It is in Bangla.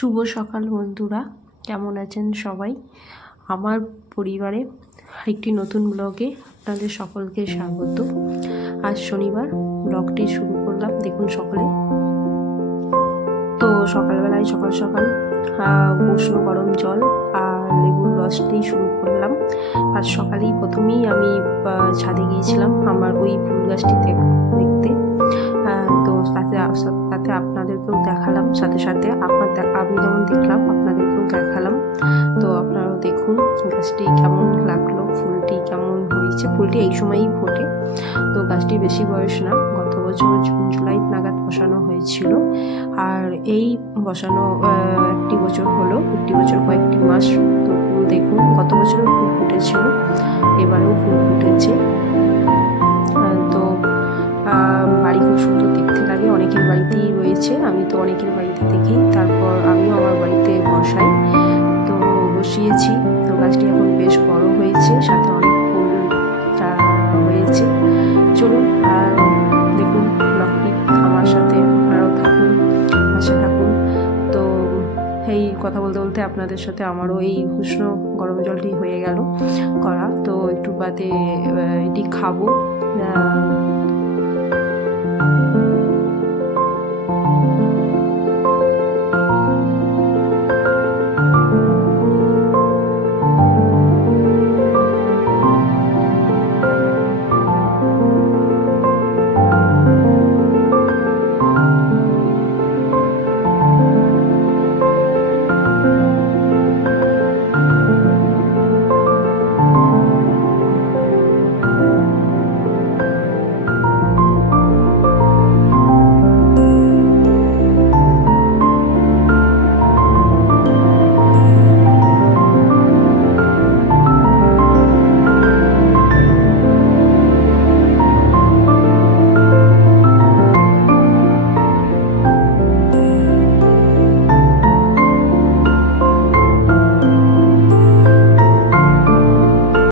শুভ সকাল বন্ধুরা। কেমন আছেন সবাই? আমার পরিবারে একটি নতুন ব্লগে আপনাদের সকলকে স্বাগত। আজ শনিবার, ব্লগটি শুরু করলাম, দেখুন সকালে। তো সকালবেলায় সকাল সকাল উষ্ণ গরম জল আর লেবুর রস দিয়ে শুরু করলাম। আজ সকালেই প্রথমেই আমি ছাদে গিয়েছিলাম আমার ওই ফুল গাছটি দেখ- দেখতে তো তাতে তাতে আপনাদেরকেও দেখালাম। সাথে সাথে আপনার আমি যেমন দেখলাম, আপনাদেরকেও দেখালাম। তো আপনারাও দেখুন গাছটি কেমন লাগল, ফুলটি কেমন হয়েছে। ফুলটি এই সময়ই ফোটে। তো গাছটি বেশি বয়স না, গত বছর জুন, জুলাই নাগাদ বসানো হয়েছিল। আর এই বসানো একটি বছর হলো, একটি বছর কয়েকটি মাস। তো দেখুন, গত বছরও ফুল ফুটেছিল, এবারেও ফুল ফুটেছে। রয়েছে আমি তো অনেকের বাড়িতে দেখি, তারপর আমিও আমার বাড়িতে বসাই। তো বসিয়েছি। তো গাছটি এখন বেশ বড় হয়েছে, সাথে অনেক ফুল হয়েছে চলুন আর দেখুন ব্লগটি আমার সাথে আপনারাও থাকুন, পাশে থাকুন। তো এই কথা বলতে বলতে আপনাদের সাথে আমারও এই উষ্ণ গরম জলটি হয়ে গেল করা। তো একটু বাদে এটি খাব।